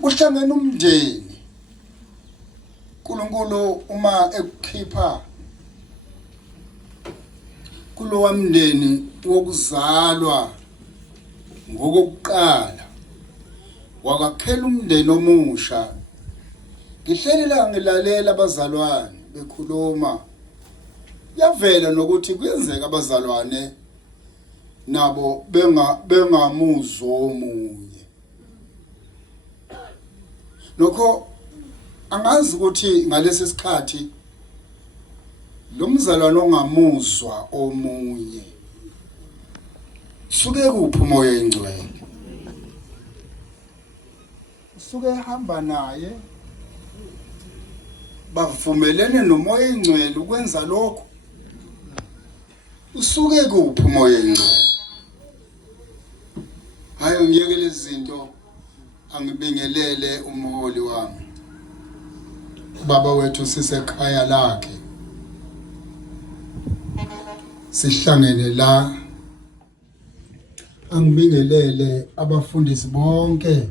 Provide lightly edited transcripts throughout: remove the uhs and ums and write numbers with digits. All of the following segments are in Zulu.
kuhlangene umndeni uNkulunkulu uma ekukhipha kulo wamndeni wokuzalwa ngokokuqala wakakhela umndeni omusha. Ngihlelela ngilalela abazalwane bekhuluma, yavela nokuthi kuyenzeka abazalwane nabo bengamuzwa omunye. Lokho angazi ukuthi ngalesi sikhathi lo mzalwane ongamuzwa omunye suke kuphi umoya engcwele, suke ehamba naye bavumelene nomoya engcwele ukwenza lokho. Usuke kuphi umoya engcwele? Hayi ngiyekele izinto angibingelele umholi wami, baba wethu sisekhaya lakhe, sihlangene la. Angibingelele abafundisi bonke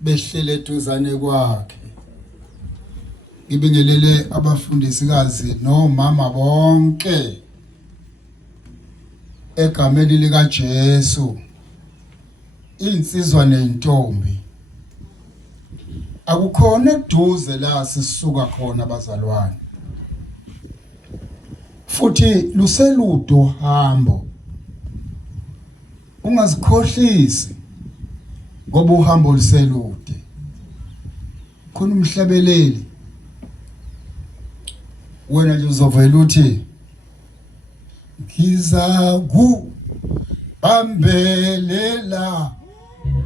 behlele eduzane kwakhe. Ngibingelele abafundisikazi nomama bonke egameni lika Jesu, insizwa nentombi. Akukhona eduze la sisuka khona bazalwane, futhi luseludo hambo. Ungazikhohlisi ngoba uhambo luselude. Khona umhlabeleli wena nje uzovela uthi ngizakubambelela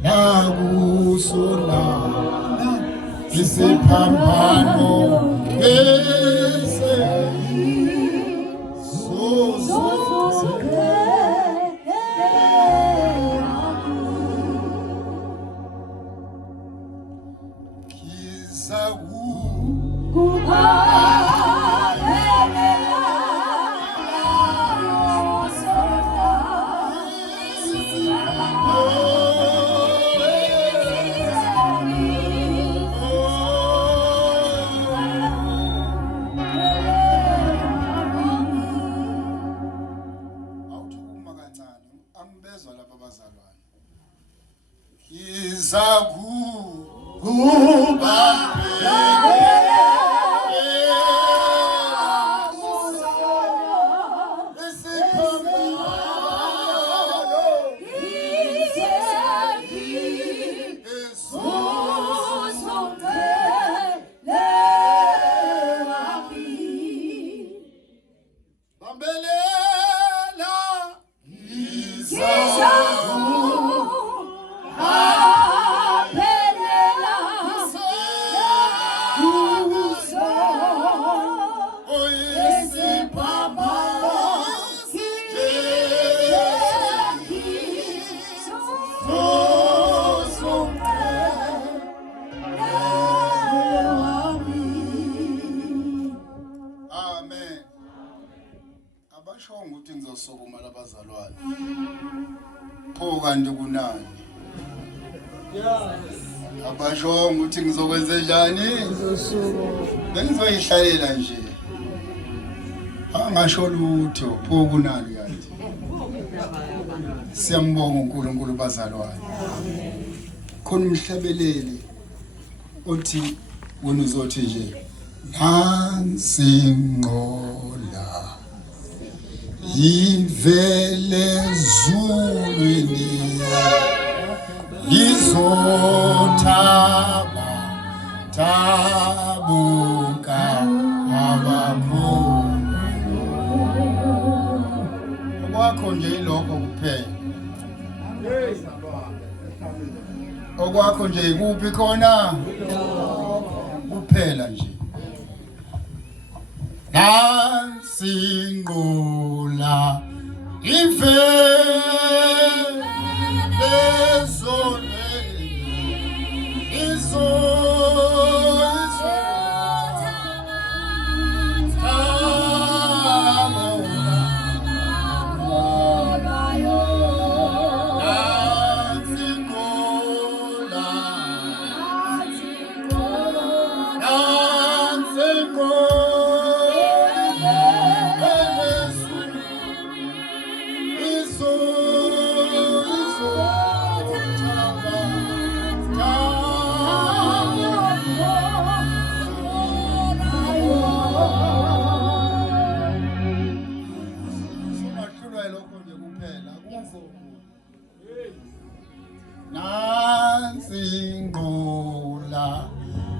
la kusolana isiphambano sokuma labazalwane. Pho kanti kunani? Abasho ukuthi ngizokwenza njani? Bengizoyihlalela nje. Angasho lutho, pho kunani kanti? Siyambonga uNkulunkulu bazalwane. Khona umhlabeleli othi wena uzothi nje nansi ngola ivele zulwini izothaba tabuka abakhulu okwakho nje ilokho kuphela. Okwakho nje kuphi khona kuphela nje. Nansi ngola ivele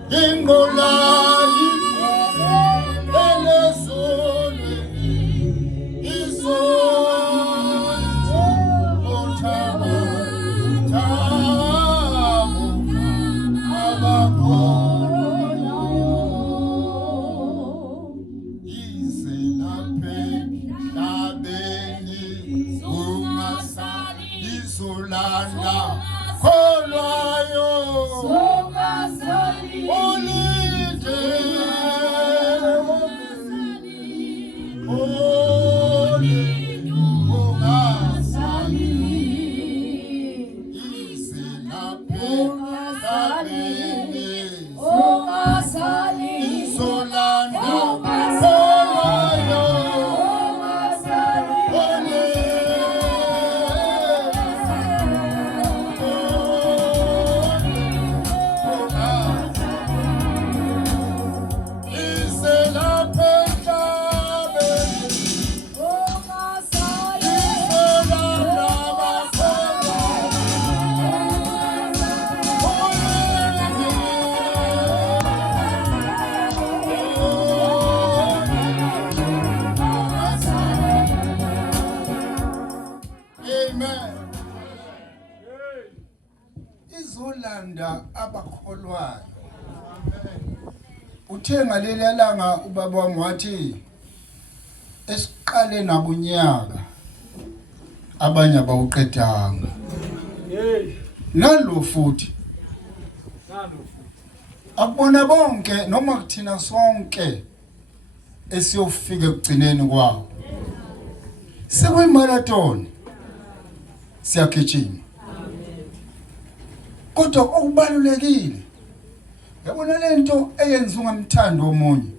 ingolali elezone izonto othaba thabo abakholwayo ize lapha emhlabeni ungasali izolanda kholwayo olide ungasali ize lapha emhlabeni izolanda kholwayo izolanda abakholwayo. Uthe ngaleli langa ubaba wami wathi esiqale nabunyaka abanye abawuqedanga. Nalo futhi akubona bonke noma kuthina sonke esiyofika ekugcineni kwawo. Sekuyimarathon siyagijima. Kodwa okubalulekile yabona lento eyenziwa ngamthando omunye.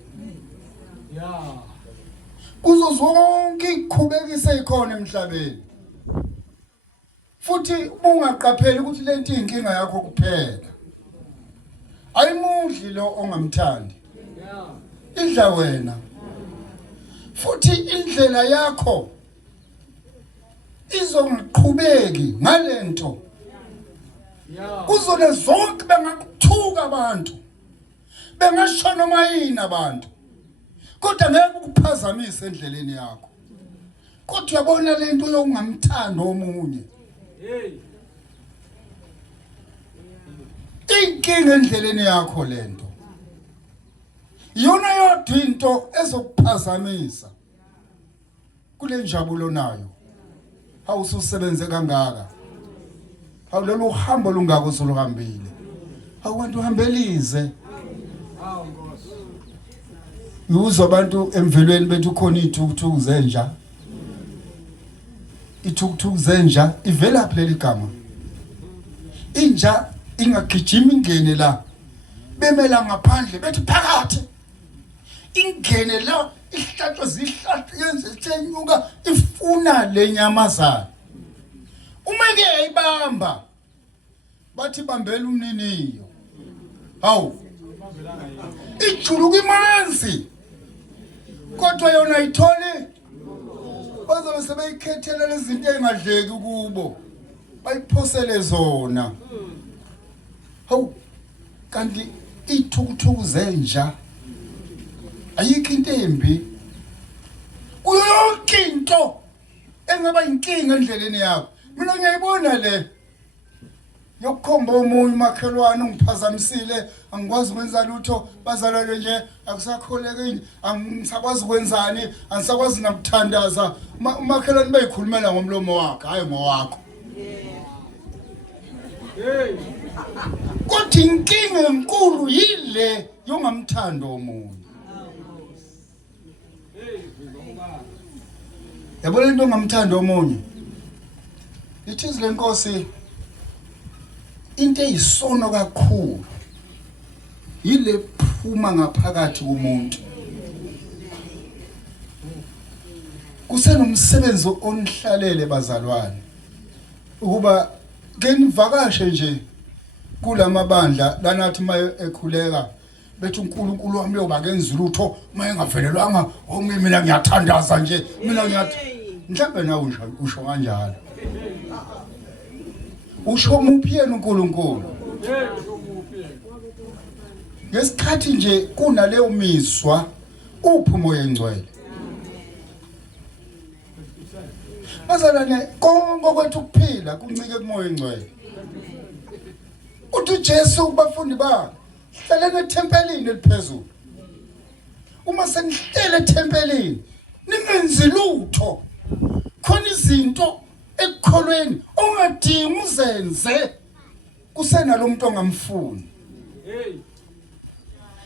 Kuzo zonke iqhubekise ikhona emhlabeni. Futhi ungaqapheli ukuthi lento inkinga yakho kuphela. Ayimudli lo ongamthandi. Idla wena. Futhi indlela yakho izongiqhubeki ngalento. Kuzona zonke bengakuthuka abantu. Bengasho noma yini abantu. Kodwa ngeke ukuphazamise endleleni yakho. Kodwa uyabona lento yongamthanda omunye. Inkinga endleleni yakho lento. Yona yodwa into ezokuphazamisa kule njabulo nayo. Awususebenze kangaka. Awulolu hambo lungako soluhambile. Awukanti uhambelize. Yuzo abantu emvelweni bethu khona ithukuthuku zenja. Ithukuthuku zenja ivela phela igama. Inja ingagijima ingene la. Bemela ngaphandle bethi phakathi. Ingene la ihlatshwe zihlathi yenze ithenyuka ifuna lenyamazana. Uma ke ayibamba bathi bambela umniniyo. Hawu. Ijulu kimanzi. Kodwa yona ithole bazobe sebeyikhethela lezinto engadleki kubo. Bayiphosele zona. Hawu. Kanti ithukuthuku zenja ayikho into embi. Kuyo yonke into engaba inkinga endleleni yakho. Mina ngiyayibona le yokukhomba umunye umakhelwane ungiphazamisile angikwazi ukwenza lutho bazalwane nje akusakholekile angisakwazi ukwenzani angisakwazi nakuthandaza umakhelwane bayikhulumela ngomlomo wakhe hayi ngowakho. Kodwa inkinga enkulu yile yongamthando omunye. Yabona into ongamthando omunye. Ithi le Nkosi into eyisono kakhulu yile phuma ngaphakathi kumuntu. Kusenomsebenzi onihlalele bazalwane ukuba kenivakashe nje kulamabandla lanathi maye ekhuleka bethi uNkulunkulu wami yoba kenza lutho maye ngavelelwanga mina ngiyathandaza nje mina ngiyathi mhlambe nawe usho kanjalo. Usho muphi yena uNkulunkulu? ngesikhathi nje kunaleyo miswa uphumo yengcwele. Bazalwane konke kwethu kuphila kuncike kumoya engcwele. Uthi uJesu kubafundi ba hlaleni ethempelini eliphezulu. Uma senihlele ethempelini ningenzi lutho. Khona izinto ekukholweni ongadingi uzenze kusena lo muntu ongamfuni.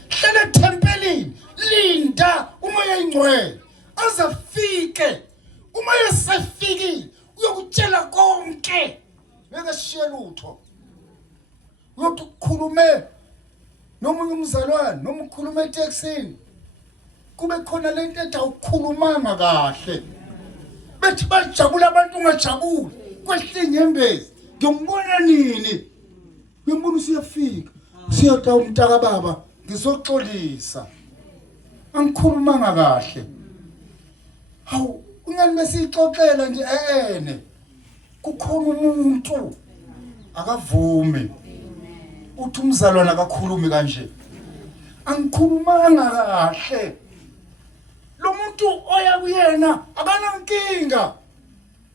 Hlala ethempelini linda umoya engcwele azafike. Uma yesefikile uyokutshela konke beke sishiye lutho. Uyothi ukukhulume nomunye umzalwane noma ukhuluma eTexini kube khona lento ethi awukhulumanga kahle bethi bajabula abantu ungajabuli kwehle inyembezi ngiyombona nini uyombona usiyafika siyota umntaka baba ngizoxolisa angikhulumanga kahle hawu ungani mesixoxela nje ene kukhona umuntu akavumi uthi umzalwana akakhulumi kanje angikhulumanga kahle lo muntu oya kuyena akanankinga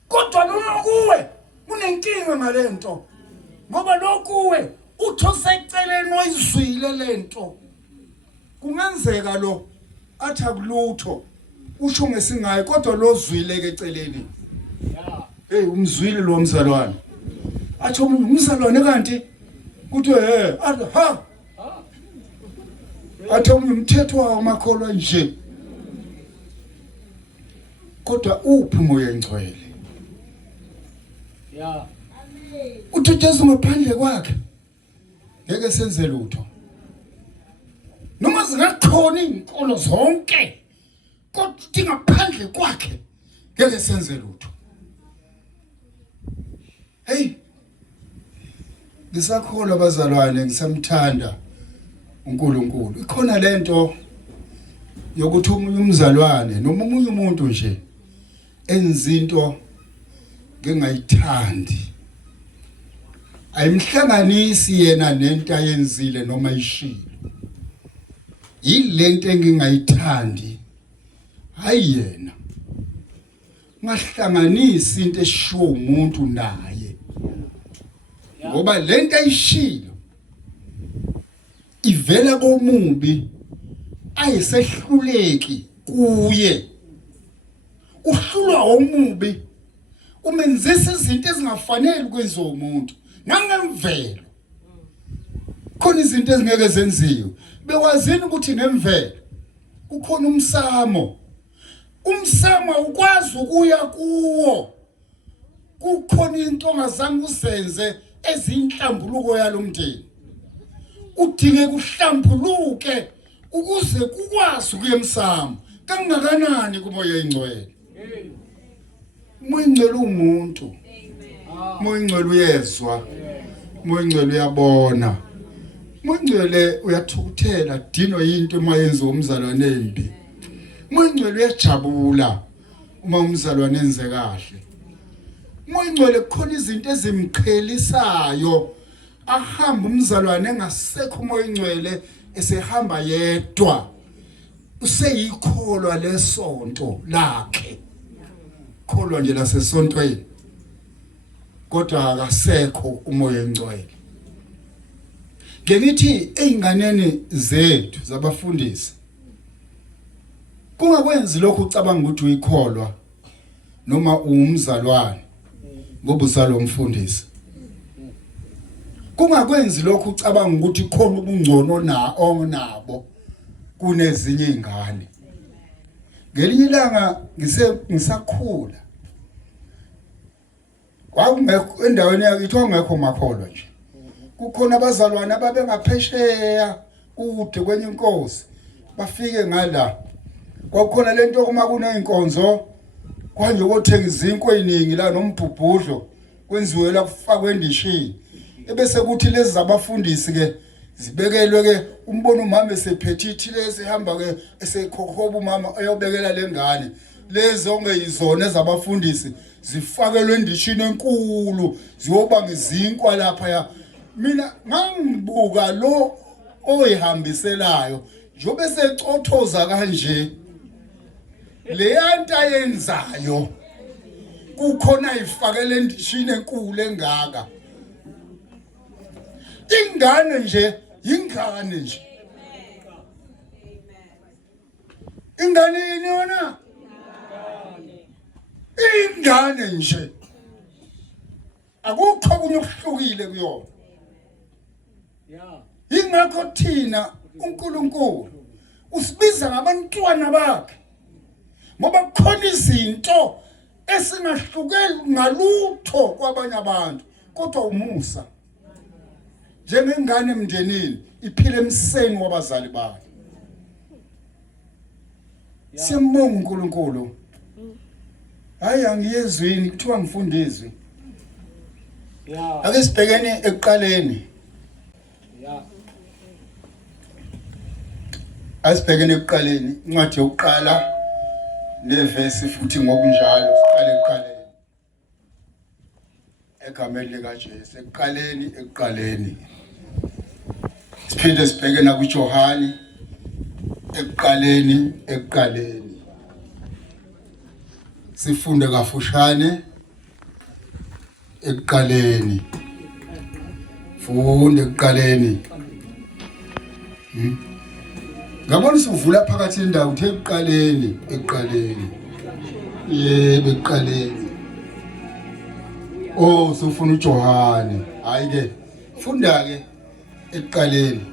kodwa noma kuwe unenkinga ngalento ngoba lokuwe uthoseceleni oyizwile lento kungenzeka lo athi akulutho usho ngesingayi kodwa lo zwile ke eceleni umzwile lo mzalwane athi umzalwane kanti kuthi athi ha athi umthetho wamakholwa nje kodwa uphi umoya engcwele uthi Jesu ngaphandle kwakhe ngeke senze lutho noma zingakhona izinkolo zonke kodwa ngaphandle kwakhe ngeke senze lutho. Hey ngisakholwa bazalwane ngisamthanda uNkulunkulu ikhona lento yokuthi umunye umzalwane noma umunye umuntu nje enza into ngengayithandi ayimhlanganisi yena nento ayenzile noma ishilo yilento engingayithandi hayi yena ngahlanganisa into eshiwo umuntu naye ngoba lento ayishilo ivela komubi ayisehluleki kuye uhlulwa omubi umenzisa izinto ezingafanele ukwenziwa umuntu nangemvelo khona izinto ezingeke zenziwe bewazini ukuthi ngemvelo kukhona umsamo ukwazi ukuya kuwo kukhona into ongazange uzenze ezinhlambuluko yalomndeni udinge kuhlambuluke ukuze kukwazi ukuya emsamo kangakanani kumoya engcwele umoya engcwele umuntu umoya engcwele uyezwa umoya engcwele uyabona umoya engcwele uyathukuthela dino into uma yenza umzalwane embi umoya engcwele uyajabula uma umzalwane enze kahle umoya engcwele kukhona izinto ezimqhelisayo ahamba umzalwane engasekho umoya engcwele esehamba yedwa useyikholwa lesonto lakhe kholwa nje lasesontweni kodwa akasekho umoya engcwele ngithi einganeni zethu zabafundisi kungakwenzi lokho ucabanga ukuthi uyikholwa noma umzalwane ngoba usalo umfundisi kungakwenzi lokho ucabanga ukuthi khona ubungcono onabo kunezinye izingane ngelinye ilanga ngisakhula kwakungekho endaweni yakithi ongekho makholwa nje kukhona abazalwane ababengaphesheya kude kwenye inkosi bafike ngala kwakukhona lento uma kuneyinkonzo kwanje ukuthenga izinkwe eziningi la nombhubhudlo kwenziwe la kufakwe endishini ebese kuthi lezi zabafundisi ke zibekelwe ke umbono umama esephethe ithilezi ehamba ke esekhokhoba umama eyobekela lengane lezi ongeyizona ezabafundisi zifakelwe endishini enkulu ziyoba ngezinkwa lapha ya mina ngangibuka lo oyihambiselayo njobe secothoza kanje leya nto ayenzayo kukhona ifakele endishini enkulu engaka ingane nje ingane nje ingane yini yona ingane nje akukho kunye okuhlukile kuyona ingakho thina uNkulunkulu usibiza ngabantwana bakhe ngoba kukhona izinto esingahlukeli ngalutho kwabanye abantu kodwa umusa njengengane emndenini iphile emseni wabazali bayo siyambonga uNkulunkulu hayi angiyezwini kuthiwa ngifundizwe ake sibhekene ekuqaleni asibhekene ekuqaleni incwadi yokuqala nevesi futhi ngokunjalo siqale ekuqaleni egameni likaJesu ekuqaleni siphinde sibheke nakuJohane ekuqaleni sifunde kafushane ekuqaleni funde ekuqaleni ngabona sivula phakathi endawo uthe ekuqaleni yebo ekuqaleni sofuna uJohane hayi ke funda ke ekuqaleni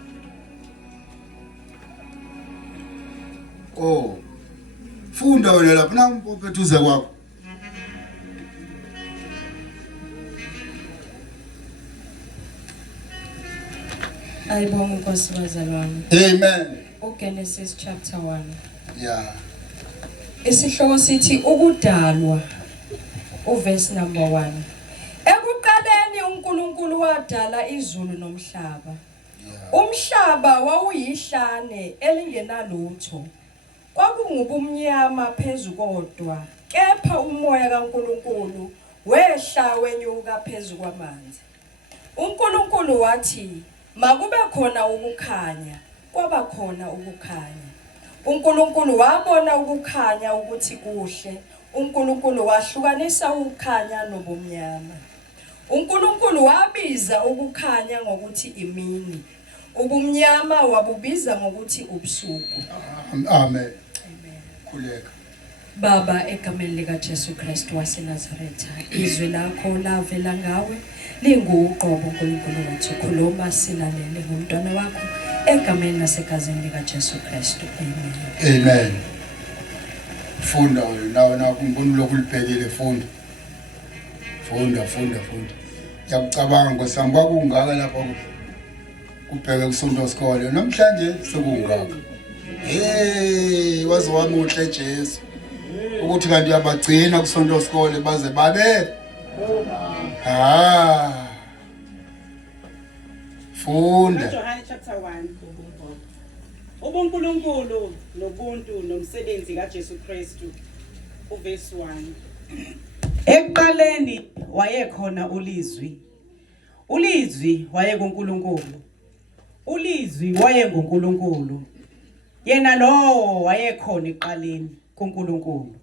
funda wena lapha namphethuze kwakho ayibonga Nkosi bazalwane. Amen. Genesis chapter 1. Yeah. Isihloko sithi ukudalwa. Verse number 1. Ekuqaleni uNkulunkulu wadala izulu nomhlaba. Umhlaba wawuyihlane elingenalutho. Kwakungubumnyama phezulu kodwa, kepha umoya kaNkulunkulu wehla wenyuka phezulu kwamanzi. uNkulunkulu wathi, makube khona ukukhanya, kwaba khona ukukhanya. uNkulunkulu wabona ukukhanya ukuthi kuhle. uNkulunkulu wahlukanisa ukukhanya nobumnyama. uNkulunkulu wabiza ukukhanya ngokuthi imini, ubumnyama wabubiza ngokuthi ubusuku. Amen. Khuleka. Baba, egameni likaJesu Kristu waseNazaretha, izwi lakho lavela ngawe linguqobo uNkulunkulu wethu. Khuluma silalele ngomntwana wakho egameni nasegazini likaJesu Kristu. Amen. Amen. Funda wena nakho ngibona lokulibhekile funda. Yakucabanga ngosami kwakungaka lapha kubheke kusonto sikole namhlanje sekungaka. Waze wamuhle Jesu ukuthi kanti uyabagcina kusonto sikole baze babe funda John chapter 1. ubuNkulunkulu nobuntu nomsebenzi kaJesu Kristu. Verse 1. Ekuqaleni wayekhona ulizwi. Ulizwi wayekuNkulunkulu. Ulizwi wayenguNkulunkulu. Yena lowo wayekhona eqaleni kuNkulunkulu.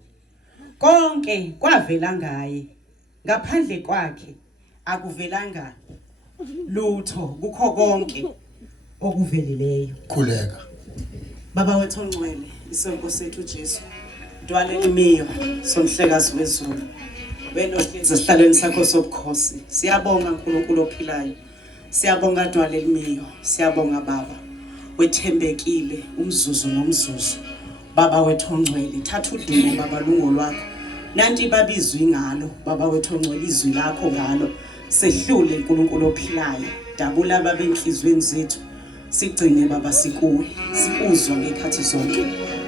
Konke kwavela ngaye. Ngaphandle kwakhe akuvelanga lutho kukho konke okuvelileyo. Khuleka. Baba wethu ongcwele, isonto sethu Jesu. Dwale imiyo somhlekazi wezulu. Wena ohlezi esihlalweni sakho sobukhosi. Siyabonga uNkulunkulu ophilayo. Siyabonga dwale imiyo. Siyabonga Baba. Wethembekile umzuzu nomzuzu. Baba wethu ongcwele, thatha udumo Baba lungo lwakho. Nanti babizwi ngalo Baba wethu ongcwele, izwi lakho ngalo. Sehlule uNkulunkulu ophilayo. Dabula Baba enhlizweni zethu. Sigcine Baba sikuwe, sikuzwa ngekhathi zonke.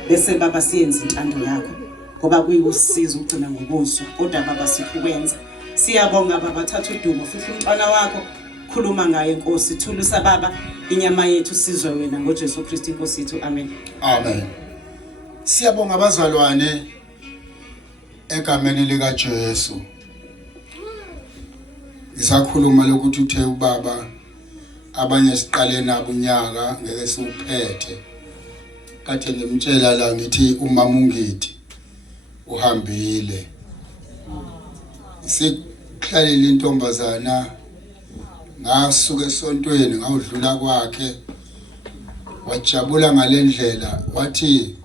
Bese Baba siyenza intando yakho. Ngoba kuyusiza ugcina ngokuzwa, kodwa Baba sikwenza. Siyabonga Baba, thatha udumo fihla umntwana wakho. Khuluma ngaye Nkosi, thulisa Baba inyama yethu sizwe wena ngoJesu Kristu Inkosi yethu. Amen. Amen. Siyabonga abazalwane egameni likaJesu. Ngisakhuluma lokuthi uthe ubaba abanye siqale nabo unyaka ngeke siwuphethe kade ngimtshela la ngithi umama ungithi uhambile sikhlalela intombazana ngasuka esontweni ngawudlula kwakhe wajabula ngalendlela wathi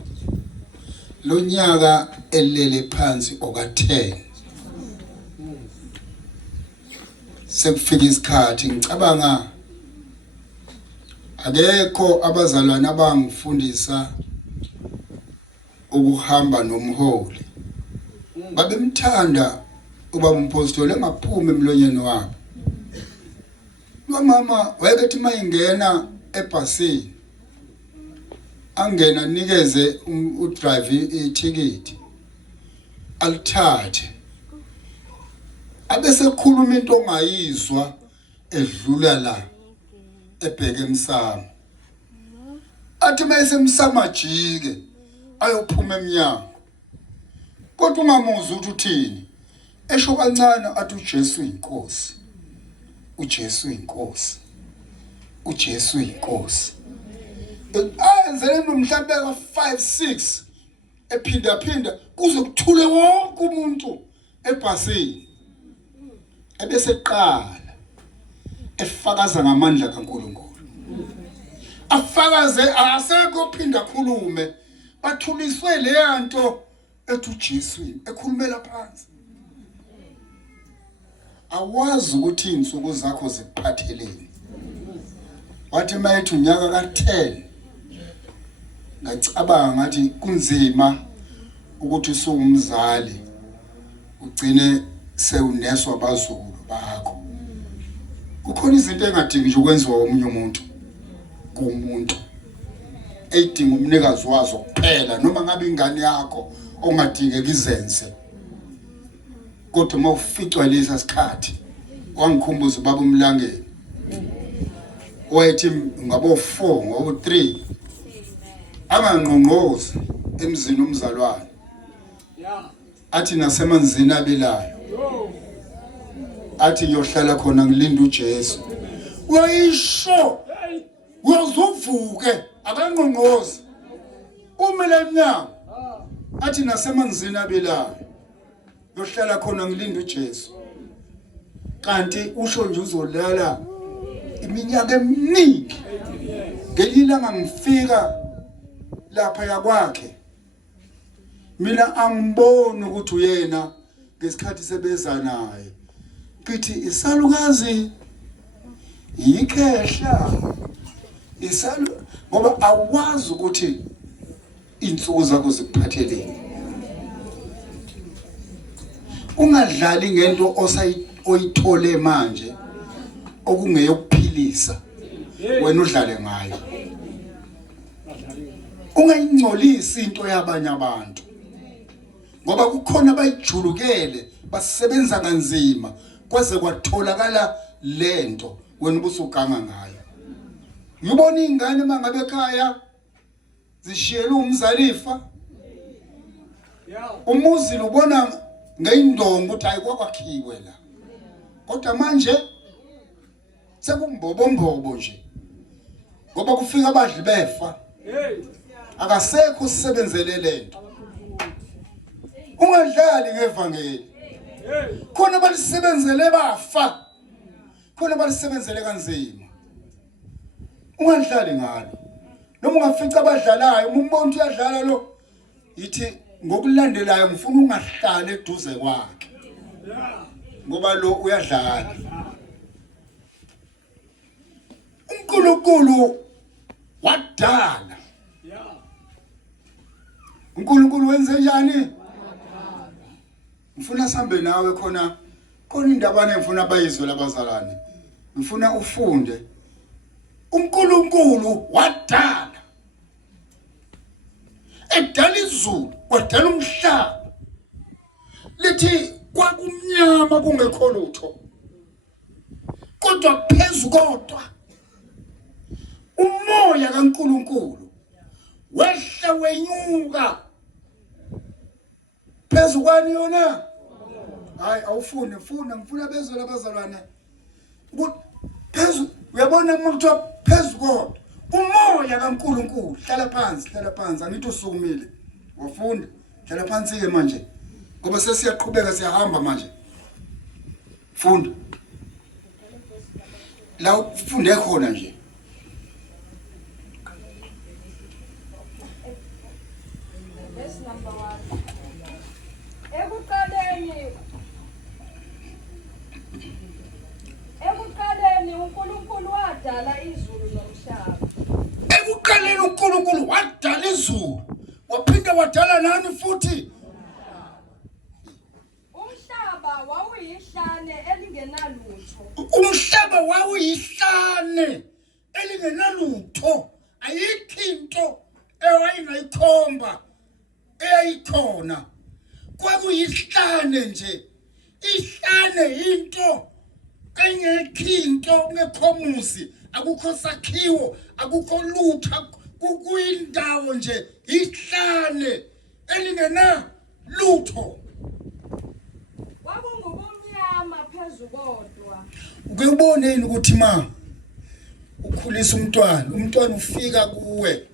lo nyaka elele phansi oka10 sekufika isikhathi ngicabanga akekho abazalwane abangifundisa ukuhamba nomholi babemthanda ubaba umpostoli engaphumi emlonyeni wabo mama wayekethi mayingena ebhasini angena nikeze udrive ithikithi alithathe abese khuluma into ongayizwa edlula la ebheke emsamo athi mayesemsama jike ayophuma eminyango kodwa ungamuzwa ukuthi uthini esho kancane athi uJesu inkosi uJesu inkosi uJesu inkosi ayenzele mhlambe ka5-6 ephinda kuze kuthule wonke umuntu ebhasini ebese eqala efakaza ngamandla kaNkulunkulu afakaze asekho phinda khulume bathuliswe le yanto ethi uJesu ekhulumela phansi awazi ukuthi insuku zakho zikuphatheleni wathi mayethu unyaka ka10 ngacabanga ngathi kunzima ukuthi usungumzali ugcine sewuneswa abazulu bakho kukhona izinto engadingi nje ukwenziwa omunye umuntu kumuntu edinga umnikazi wazo kuphela noma ngabe ingane yakho ongadingeka izenze kodwa mawuficwa lesa sikhathi wangikhumbuza baba umlangeni wayethi ngabo 4 ngabo 3 angangqongqozi emzini umzalwane athi nasemanzini abilayo athi yohlala khona ngilinda uJesu wayisho uyovuke akangqongqozi umela eminyango athi nasemanzini abilayo yohlala khona ngilinda uJesu kanti usho nje uzolala iminyaka eminingi ngelilanga ngifika lapha yakwakhe mina angiboni ukuthi uyena ngesikhathi sebeza naye kithi isalukazi yikhehla ngoba awazi ukuthi insuku zakho zikuphatheleni ungadlali ngento oyithole manje okungeyokuphilisa wena udlale ngayo ungayingcolisi into yabanye abantu ngoba kukhona abayijulukele basebenza kanzima kwaze kwatholakala lento wena ubusuganga ngayo uyibona ingane mangabe ekhaya zishiyela umzalifa umuzi ubona ngeyindongo ukuthi ayikwakhiwe la kodwa manje sekumbobombobo nje ngoba kufika abadli befa akasekho sisebenzele lento ungadlali ngevangeli khona balisebenzele bafa khona balisebenzele kanzima ungadlali ngalo noma ungafica abadlalayo umbona ukuthi uyadlala lo yithi ngokulandelayo ngifuna ungahlali eduze kwakhe ngoba lo uyadlala uNkulunkulu wadala uNkulunkulu wenze njani ngifuna sambe nawe khona indabane ngifuna bayizwe labazalwane ngifuna ufunde uNkulunkulu wadala edala izulu wadala umhlaba lithi kwakumnyama kungekho lutho kodwa phezulu kodwa umoya kaNkulunkulu wehla wenyuka phezulu kwani yona hayi awufune ngifuna bezwe labazalwane ukuthi phezulu uyabona uma kuthiwa phezulu umoya kaNkuluNkulu hlala phansi angithi usukumile wafunda hlala phansi ke manje ngoba sesiyaqhubeka siyahamba manje funda la ufunde khona nje Verse number 1. Ekuqaleni uNkulunkulu wadala izulu nomhlaba. ekuqaleni uNkulunkulu wadala izulu waphinda wadala nani futhi Umhlaba wawuyihlane elingenalutho. umhlaba wawuyihlane elingenalutho ayikho into ewayingayikhomba eyayikhona kwakuyihlane nje ihlane into engekho ngekhomuzi akukho sakhiwo akukho lutho kuyindawo nje ihlane elingena lutho Kwakungubumnyama phezu kodwa. ukuboneni ukuthi ma ukhulisa umntwana ufika kuwe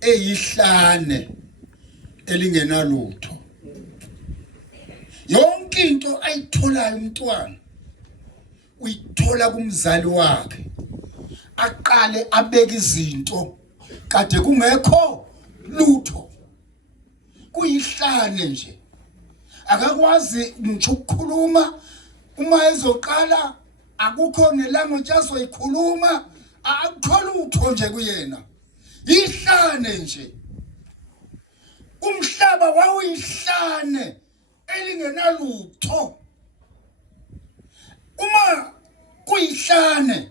eyihlane elingena lutho yonke into ayitholayo umntwana uyithola kumzali wakhe aqale abeka izinto kade kungekho lutho kuyihlane nje akakwazi ngisho ukukhuluma uma ezoqala akukho nelanguage azoyikhuluma akukho lutho nje kuyena ihlane nje umhlaba wawuyihlane elingenalutho uma kuyihlane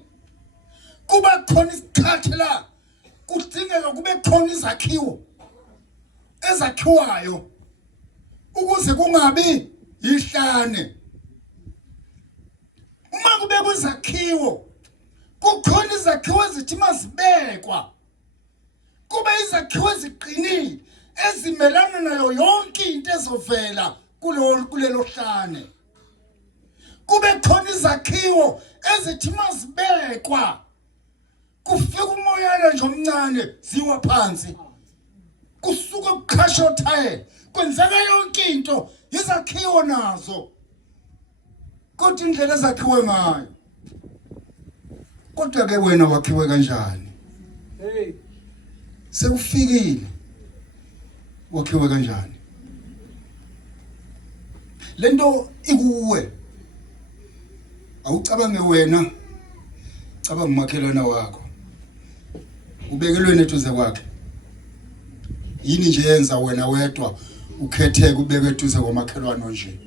kuba khona isikhathi la kudingeka kube khona izakhiwo ezakhiwayo ukuze kungabi yihlane uma kubekwa izakhiwo kukhona izakhiwo ezithi mazibekwa kube izakhiwo eziqinile ezimelana nayo yonke into ezovela kulelo hlane kube khona izakhiwo ezithi mazibekwa kufika umoya nje omncane ziwa phansi kusuka ukukhasha othayela kwenzeka yonke into izakhiwo nazo kodwa indlela ezakhiwe ngayo kodwa ke wena wakhiwe kanjani sekufikile wakhiwe kanjani lento ikuwe awucabange wena cabanga umakhelwana wakho ubekelwe neduze kwakhe yini nje yenza wena wedwa ukhetheke ubeke eduze kwamakhelwana nje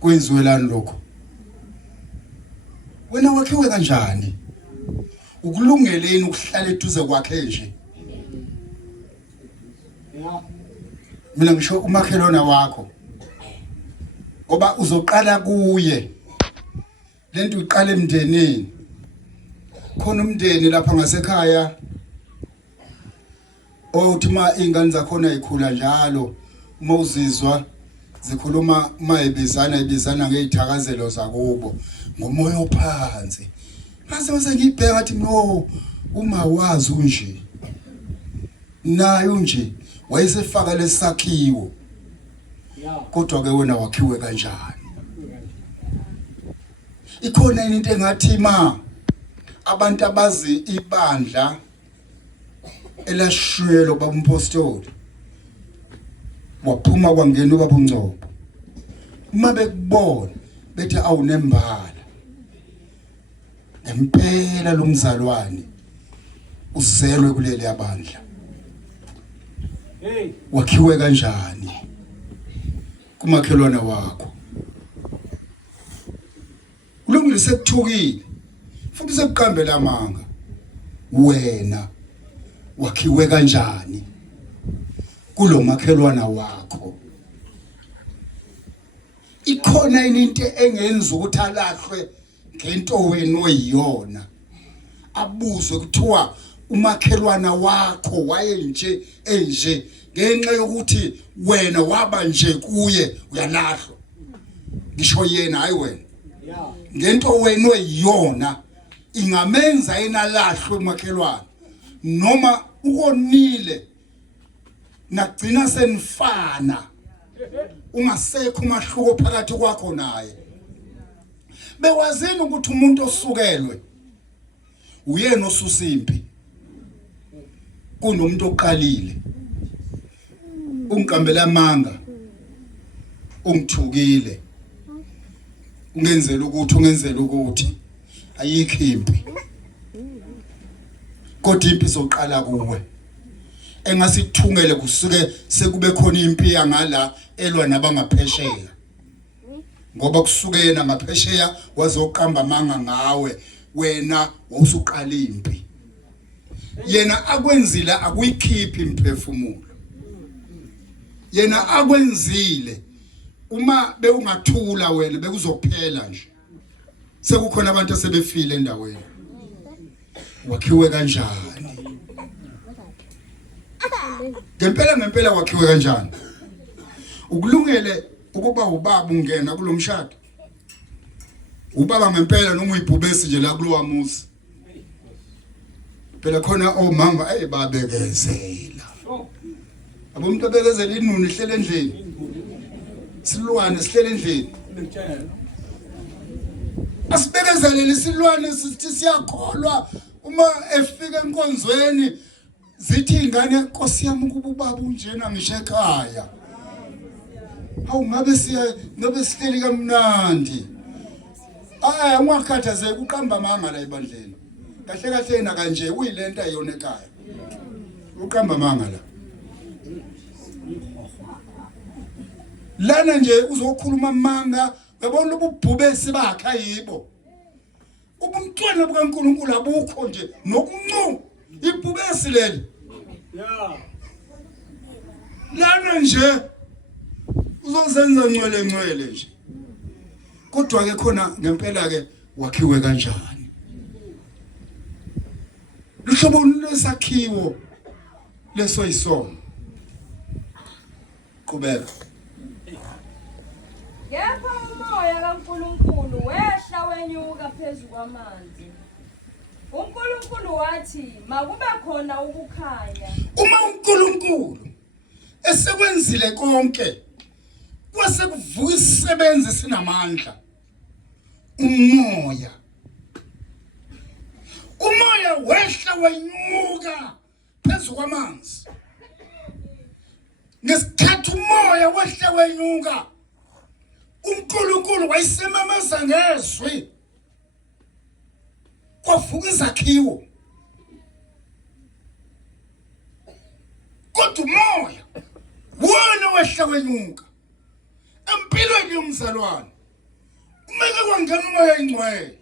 kwenziwe lani lokho wena wakhiwe kanjani ukulungeleni ukuhlala eduze kwakhe nje mina ngisho umakhelwana wakho ngoba uzoqala kuye lento uqala emndenini khona umndeni lapha ngasekhaya othi ma ingane zakhona ikhula njalo uma uzizwa zikhuluma ibizana ngezithakazelo zakubo ngomoya ophansi mase ngibheka ngathi no uma wazi unje nayo nje wayesefaka lesakhiwo kodwa ke wena wakhiwe kanjani ikhona into engathi ma abantu abazi ibandla elashiyelo babumpostoli waphuma kwangena ubaba uNgcobo uma bekubona bethi awunembala ngempela lo mzalwane uzelwe kuleli yabandla wakhiwe kanjani kumakhelwana wakho ulungile sekuthukile futhi sekuqambela amanga wena wakhiwe kanjani kulo makhelwana wakho ikhona into engenza ukuthi alahlwe ngento wena oyiyona abuzwe kuthiwa umakhelwana wakho wayenje enje ngenxa yokuthi wena waba nje kuye uyalahlwa ngisho yena hayi wena ngento wena oyiyona ingamenza enalahlwe umakhelwane noma ukonile nagcina senifana ungasekho umahluko phakathi kwakho naye. Bewazini ukuthi umuntu osukelwe uyena osusimpi kunomuntu oqalile. Ungikambela amanga, ungithukile, ungenzela ukuthi ayikho impi. Kodwa impi izoqala kuwe. Engasithungele kusuke sekube khona impi yangala elwa nabangaphesheya. Ngoba kusuke yena ngaphesheya wazoqamba amanga ngawe, wena wawusuqala impi. Yena akwenzile akuyikhiphi imphefumulo. Yena akwenzile uma beungathula wena bekuzophela nje. Sekukhona abantu asebefile endaweni. Wakhiwe kanjani? Ngempela wakhiwe kanjani? Ukulungele ukuba ubaba ungena kulomshado. Ubaba ngempela noma uyibhubesi nje la kulowa muzi. Phela khona omama babekezela. Abomuntu abekezela inunu ihlele endlini. Silwane sihlele endlini. Asibekezelele isilwane sithi siyakholwa uma efika enkonzweni zithi ingane Nkosi yami ukuba ubaba unjena ngisho ekhaya. Hawu ngabe sihleli kamnandi. Ungakhathazeki uqamba amanga la ebandleni. Kahle yena kanje uyilento ayona ekhaya. Uqamba amanga la. Lana nje uzokhuluma amanga, uyabona ububhubesi bakhe ayibo. Ubuntwana bukaNkulunkulu abukho nje nokuncu ibhubesi leli. Lana nje uzozenza ngcwele nje. Kodwa ke khona ngempela ke wakhiwe kanjani? Luhlobo lesakhiwo leso isono. Qhubeka. Yepha umoya kaNkulunkulu wehla wenyuka phezulu kwamanzi. uNkulunkulu wathi makube khona ukukhanya. Uma uNkulunkulu esekwenzile konke kwase kuvuka isisebenzi sinamandla. Umoya wehla wenyuka phezulu kwamanzi. Ngesikhathi umoya wehla wenyuka uNkulunkulu wayisemameza ngezwi kwavuka izakhiwo. Kodwa umoya wona wehla wenyuka empilweni yomzalwane. Umeke kwangena umoya oyingcwele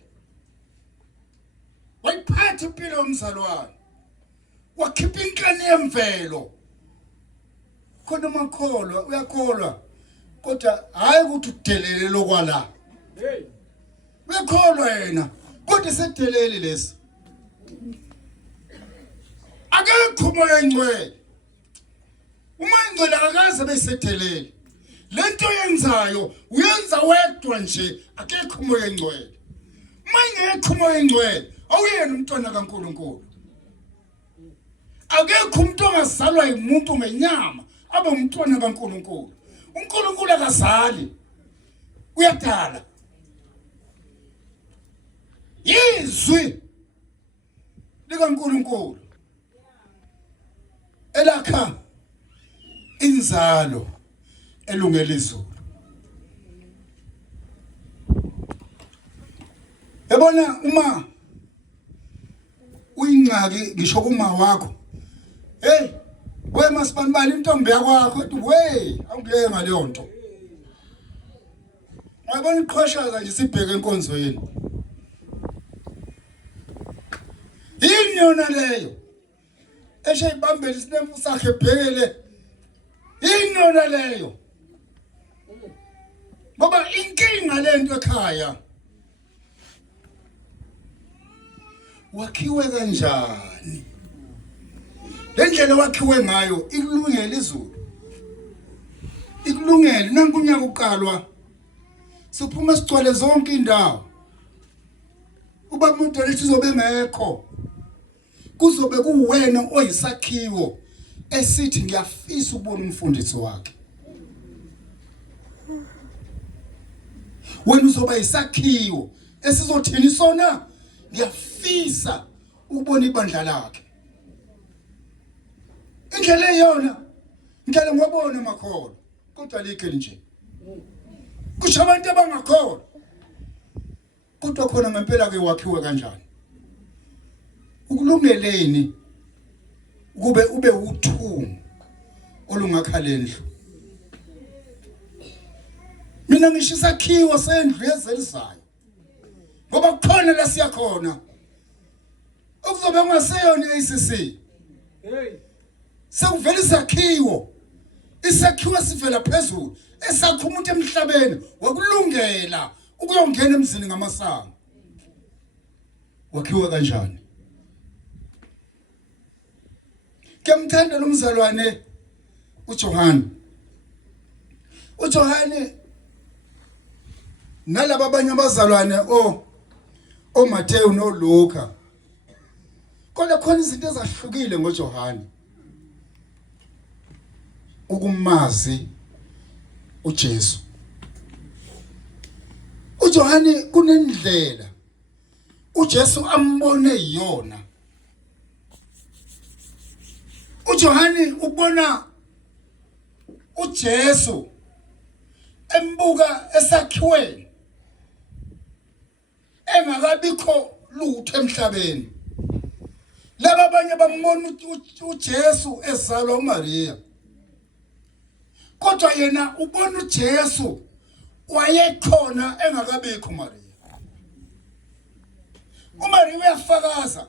wayiphatha impilo yomzalwane, wakhipha inkani yemvelo. Khona makholwa uyakholwa kodwa hayi ukuthi udelele lokwala. Uyakholwa yena kodwa sedelele lesi. Akekho umoya oyingcwele. Uma ingcwele akaze besedelele. Lento yenzayo uyenza wedwa nje, akekho umoya oyingcwele. Uma ingekho umoya oyingcwele awuyena umntwana kaNkulunkulu. Akekho umuntu ongazalwa umuntu ngenyama abe umntwana kaNkulunkulu. uNkulunkulu akazali, uyadala. Izwi likaNkulunkulu elakha inzalo elungele izulu. Yabona uma uyingcaki ngisho kuma wakho, hey we masibanibani intombi yakwakho ethi we awukuleke ngaleyo nto. Ngiyabona iqhoshaza nje sibheke enkonzweni. Yini yona leyo eshayibambela isinemfu sakhe ebhekele. Yini yona leyo? Ngoba inkinga lento ekhaya wakhiwe kanjani? Lendlela wakhiwe ngayo ikulungele izulu. Ikulungele nanku unyaka uqalwa. Siphuma sigcwele zonke indawo. ubaba uMdalithi uzobe ngekho kuzobe kuwena oyisakhiwo esithi ngiyafisa ukubona umfundisi wakhe. Wena uzoba isakhiwo esizothini sona ngiyafisa ukubona ibandla lakhe. Indlela eyona ngicela ngobona makholo kodwa likhe nje. Kusho abantu abangakholwa kodwa khona ngempela ke wakhiwe kanjani? Ukulungeleni kube ube uthungu olungakhalendlu. Mina ngisho isakhiwo sendlu yezelizayo ngoba kukhona la siyakhona ukuzobe ngaseyona ACC. Sekuvela isakhiwo sivela phezulu esakha umuntu emhlabeni wakulungela ukuyongena emzini ngamasango. Wakhiwe kanjani? Kemthanda lo mzalwane uJohane. uJohane nalabo abanye abazalwane Matthew noLuka. Kodwa khona izinto ezahlukile ngoJohane. Ukumazi uJesu. uJohane kunendlela uJesu ambone yona. uJohane ubona uJesu embuka esakhiweni engakabikho lutho emhlabeni. Laba abanye bambona uJesu ezalwa uMaria. Kodwa yena ubona uJesu wayekhona engakabikho uMaria. uMaria uyafakaza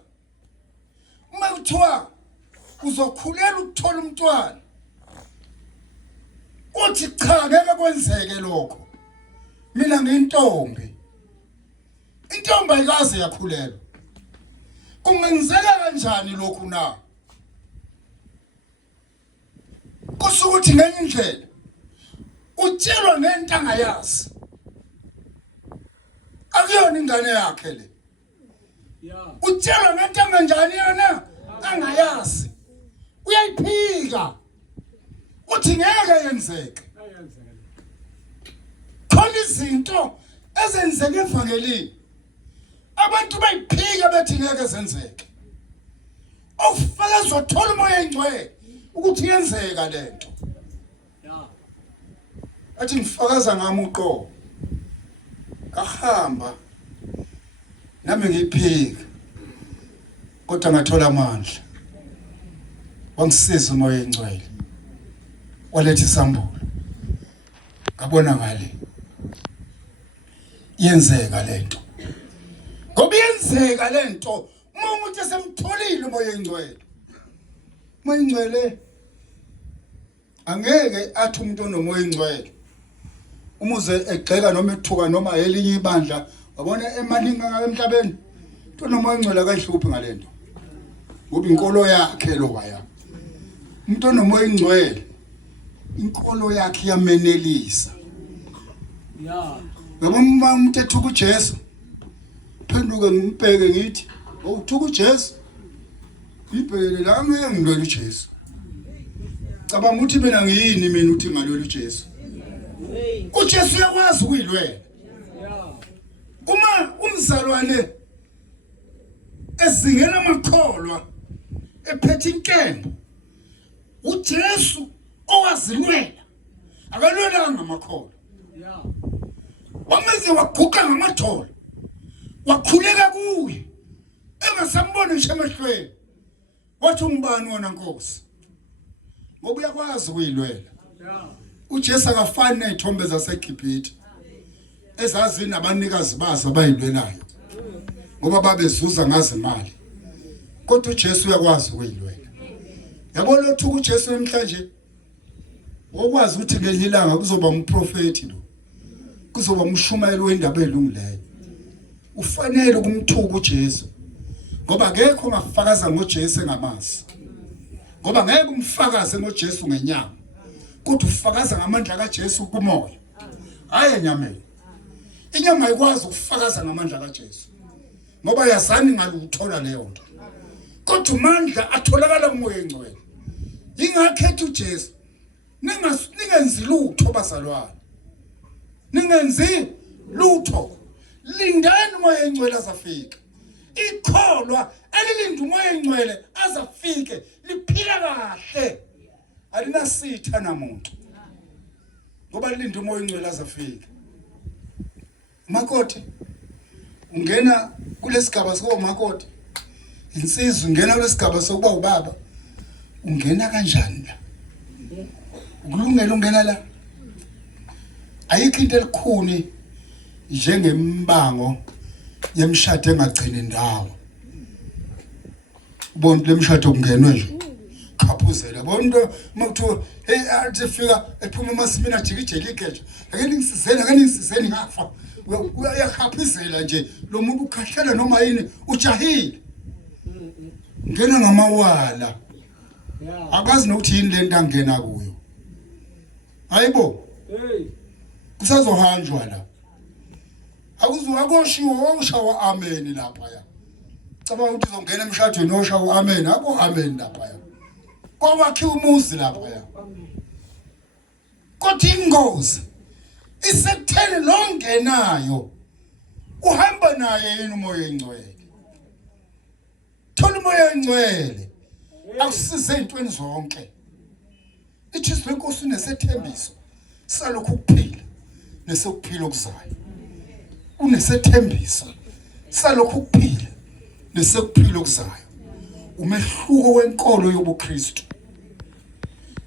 uma kuthiwa uzokhulela ukuthola umntwana. Uthi cha ngeke kwenzeke lokho. Mina ngiyintombi. Intombi ayikaze yakhulelwa. Kungenzeka kanjani lokhu na? Kusukuthi ngenye indlela utshelwa ngento angayazi. Akuyona ingane yakhe le. Utshelwa ngento enganjani yona angayazi. Uyayiphika. Uthi ngeke yenzeke. Khona izinto ezenzeke evangelini abantu bayiphika bethi ngeke zenzeke. Ufakazi wathola umoya engcwele ukuthi yenzeka lento. Athi ngifakaza ngami uqobo. Kahamba nami ngiphika kodwa ngathola amandla. Wangisiza umoya engcwele. Waletha isambulo. Ngabona ngale. Yenzeka lento. Ngoba yenzeka lento uma umuntu esemtholile umoya engcwele. Umoya engcwele angeke athi umuntu onomoya engcwele umuze egxeka noma ethuka noma elinye ibandla wabona emaningi emhlabeni unomoya engcwele akayihluphi ngalento. Ngoba inkolo yakhe lo waya. Umuntu onomoya engcwele inkolo yakhe iyamenelisa. Ngabona umuntu ethuka uJesu phenduke ngimbheke ngithi uthuka uJesu ibhekele la ngeke ngilwele uJesu. Cabanga ukuthi mina ngiyini mina uthi ngalwele uJesu. uJesu uyakwazi ukuyilwela. Uma umzalwane ezingela amakholwa ephethe inkemba uJesu owazilwela akalwelanga ngamakholwa. Wamenze waguqa ngamathole. Wakhuleka kuye. Engasambona nje emehlweni. Wathi ungubani wona Nkosi? Ngoba uyakwazi ukuyilwela. uJesu akafani nezithombe zaseGibhithe. Ezazi nabanikazi bazo abayilwelayo. Ngoba babezuza ngazo imali. Kodwa uJesu uyakwazi ukuyilwela. Yabona uthuka uJesu namhlanje. Okwazi ukuthi ngelinye ilanga kuzoba umprofeti lo. Kuzoba umshumayeli wendaba elungileyo. Ufanele ukumthuka uJesu. Ngoba ngekho ongafakaza ngoJesu engamazi. Ngoba ngeke umfakaze ngoJesu ngenyama. Kodwa ufakaza ngamandla kaJesu kumoya. Hayi enyameni. Inyama ayikwazi ukufakaza ngamandla kaJesu. ngoba yazani ngaluthola leyo nto kodwa umandla atholakala kumoya engcwele ingakhetha uJesu ningenzi lutho bazalwane ningenzi lutho lindani umoya engcwele azafika ikholwa elilinda umoya engcwele azafike liphila kahle alinasitha namuntu ngoba lilinda umoya engcwele azafika makoti ungena kulesigaba somakoti insizwa ungena kulesigaba sokuba ubaba ungena kanjani la ukulungela ungena la ayikho into elikhuni njengembango yemshado engagcini ndawo ubona lemshado kungenwe nje khaphuzela bonto makuthiwa hey athi ephuma emasimini ajikijeke igeja ake ningisizeni ngafa uyakhaphizela nje lo muntu ukhahlela noma yini ujahile ngena ngamawala akazi nokuthi yini lento angena kuyo hayibo kusazohanjwa la akuzwakoshiwo oshawa amen lapha ya cabanga ukuthi uzongena emshadweni oshawa amen abo amen lapha ya kwakhiwa umuzi lapha ya kodwa ingozi isekutheni longenayo uhamba naye yini umoya engcwele thola umoya engcwele akusize ezintweni zonke iJesu lenkosi unesethembiso salokhu ukuphila nesokuphila okuzayo unesethembiso salokhu ukuphila nesokuphila okuzayo umehluko wenkolo yobuKristu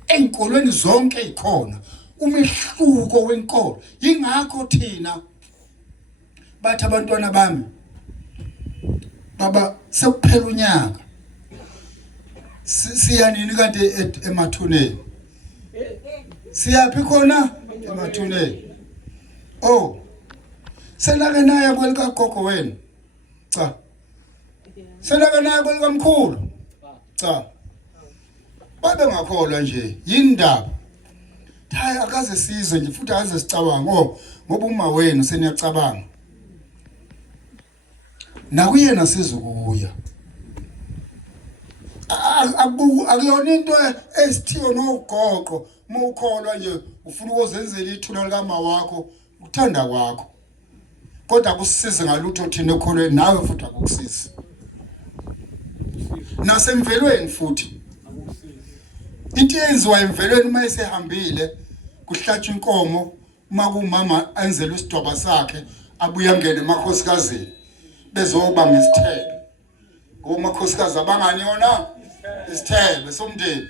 enkolweni zonke ikhona umehluko wenkolo ingakho thina bathi abantwana bami baba sekuphela unyaka siyanini kanti emathuneni siyaphi khona emathuneni oh selake naye kwelika gogo wena cha selake naye kwelika mkhulu cha babe ngakholwa nje yindaba hayi akaze sizwe nje futhi akaze sicabanga ngoba uma wena seniyacabanga nakuyena sizokuya akuyona into esithiyo nogoqo mawukholwa nje ufuna ukuzenzela ithuna likama wakho ukuthanda kwakho kodwa kusisize ngalutho thina ekholweni nawe futhi akukusizi nasemvelweni futhi into yenziwa emvelweni uma esehambile kuhlatshwa inkomo uma kumama enzela isidwaba sakhe abuya ngene emakhosikazini bezoba ngesithebe ngomakhosikazi abangani yona isithebe somndeni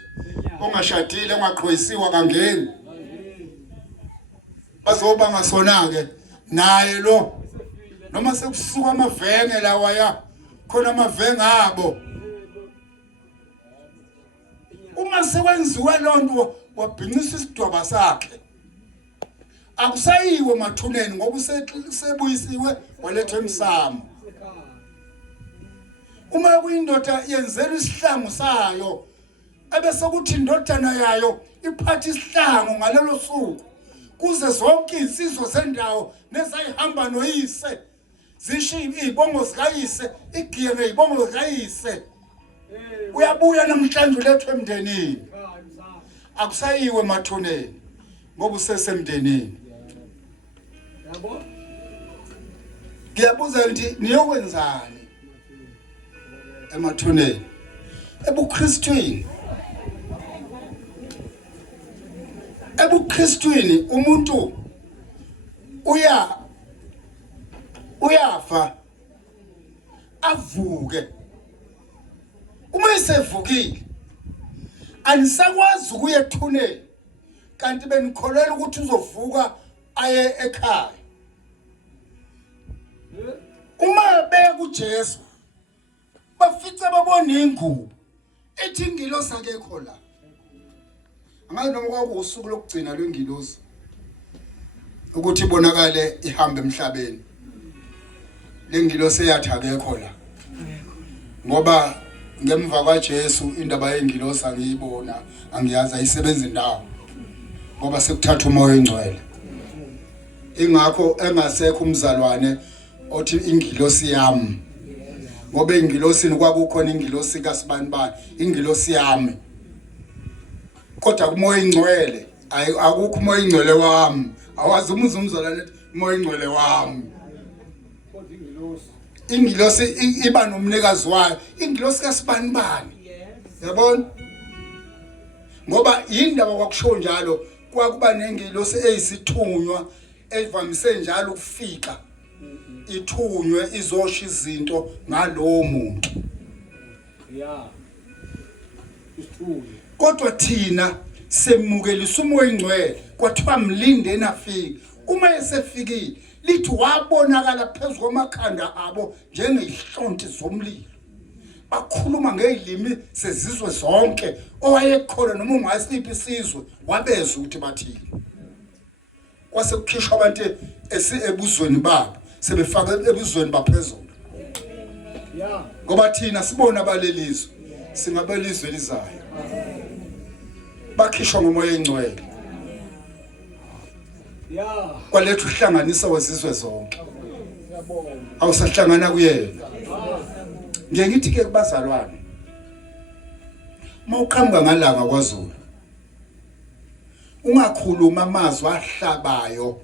ongashadile ongaqhoyisiwa kangeni bazoba ngasona ke naye lo noma sekusuka amavenge lawa ya khona amavenge abo uma sekwenziwe lonto wabhincisa isidwaba sakhe akusayiwe mathuneni ngoba usebuyisiwe walethwa emsamo uma kuyindoda yenzela isihlangu sayo ebese kuthi indodana yayo iphatha isihlangu ngalelo suku kuze zonke insizwe zendawo nezayihamba noyise zisho izibongo zikayise igiye ngezibongo zikayise uyabuya namhlanje ulethwe emndenini akusayiwe mathuneni ngoba usesemndenini yabo ngiyabuza ngithi niyokwenzani emathuneni ebuKristwini umuntu uyafa avuke uma esevukile anisakwazi ukuya ethuneni kanti benikholela ukuthi uzovuka aye ekhaya uma beka kuJesu bafice babona ingubo ethi ingilosi akekho la angazi noma kwakusuku lokugcina lwengilosi ukuthi ibonakale ihamba emhlabeni lengilosi eyathi akekho la ngoba ngemva kwaJesu indaba yengilosi angiyibona angiyazi ayisebenzi ndawo ngoba sekuthatha umoya engcwele ingakho engasekho umzalwane othi ingilosi yami ngoba ingilosini kwakukhona ingilosi kaSibanibani, ingilosi yami. Kodwa kumoya ingcwele akukho umoya ingcwele wami. Awazi umzumzala lethi umoya ingcwele wami. Ingilosi iba nomnikazi wayo, ingilosi kaSibanibani. Yabona? Ngoba indaba kwakusho njalo kwakuba nengilosi eyisithunywa evamise njalo ukufika ithunywe izosho izinto ngalowo muntu. Kodwa thina semukelisa umoya ingcwele kwathiwa mlinde nafike. Uma esefikile lithi wabonakala phezulu kwamakhanda abo njengezihlonti zomlilo. Bakhuluma ngezilimi sezizwe zonke, owayekhona noma ungasiphi isizwe wabeza ukuthi bathini. Kwase kukhishwa abantu ebuzweni babo sebefaka ebuzweni baphezulu. Ngoba thina sibona abalelizwe singabelizwe elizayo. Bakhishwa ngomoya engcwele. Kwalethu uhlanganisa wezizwe zonke. Awusahlangana kuyena. Ngiye ngithi ke kubazalwane, mawuqhamuka ngalanga kwaZulu, ungakhuluma amazwi ahlabayo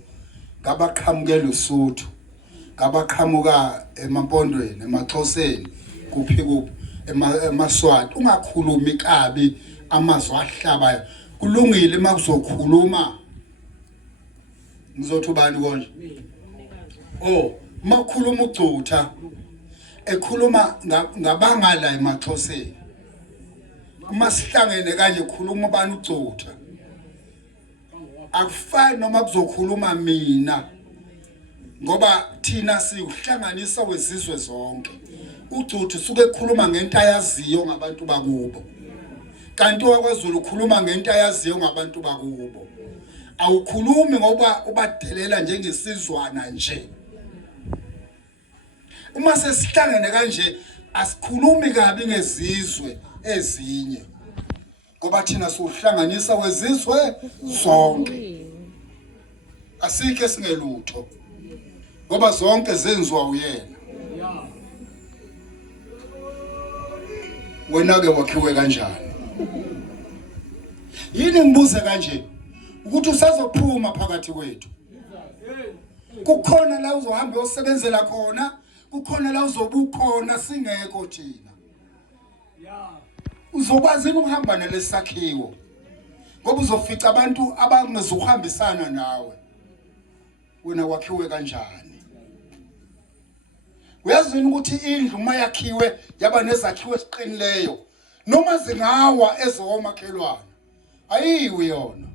ngabaqhamukela uSuthu, ngabaqhamuka emampondweni, emaXhoseni, kuphi emaswati. Ungakhulumi kabi amazwi ahlabayo. Kulungile makuzokhuluma. Ngizothi ubani konje? Makhuluma uGcutha ekhuluma ngabangala emaXhoseni. Uma sihlangene kanje khuluma ubani uGcutha. Akufani noma kuzokhuluma mina. Ngoba thina siuhlanganisa wezizwe zonke. uGcutha usuke ekhuluma ngento ayaziyo ngabantu bakubo. Kanti wakwaZulu ukhuluma ngento ayaziyo ngabantu bakubo. Awukhulumi ngoba ubadelela njengesizwana nje. Uma sesihlangene kanje asikhulumi kabi ngezizwe ezinye. Ngoba thina siuhlanganisa wezizwe zonke. Asike singelutho. Ngoba zonke zenziwa uyena. Wena ke wakhiwe kanjani? Yini ngibuze kanje ukuthi usazophuma phakathi kwethu. Kukhona la uzohamba uyosebenzela khona, kukhona la uzobukhona singekho thina. Uzokwazi ukuhamba nelesakhiwo. Ngoba uzofica abantu abangezuhambisana nawe. Wena wakhiwe kanjani? Uyazi ukuthi indlu uma yakhiwe yaba nezakhiwo eziqinileyo noma zingawa ezomakhelwana ayiwe yona.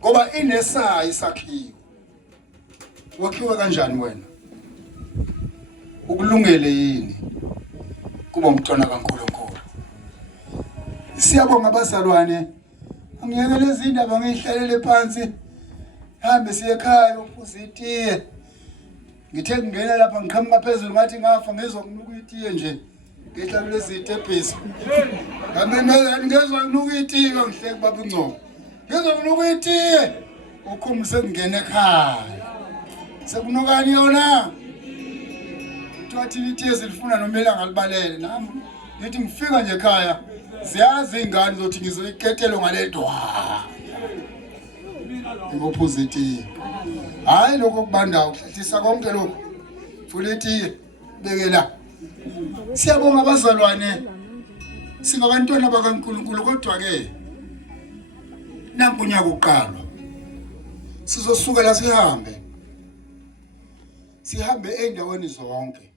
Ngoba inesayi isakhiwo. Wakhiwe kanjani wena? Ukulungele yini kuba umntwana kaNkulunkulu? Siyabonga abazalwane. Angiyeke lezi indaba ngihlalele phansi. Hambe siye ekhaya uphuza itiye. Ngithe ngingena lapha ngiqhamuka phezulu ngathi ngafa ngezwa kunuka itiye nje. Ngehla kulezi itebhisi. Ngezwa kunuka itiye ngihleki baba uNcoko. Ngezwa kunuka itiye. Ukhumu sengingena ekhaya. Sekunokani yona? Uthathi itiye zilifuna nomela ngalibalele nami. Ngithi ngifika nje ekhaya. Ziyazi ingane zothi ngizoyiketelo ngaledwa. Ngophuza itiye. Hayi lokho kubanda ukuhlathisa konke lokho. Vula itiye beke la. Siyabonga abazalwane. Singabantwana bakaNkulunkulu kodwa ke nanku unyaka uqalwa. Sizosuka la sihambe. Sihambe endaweni zonke.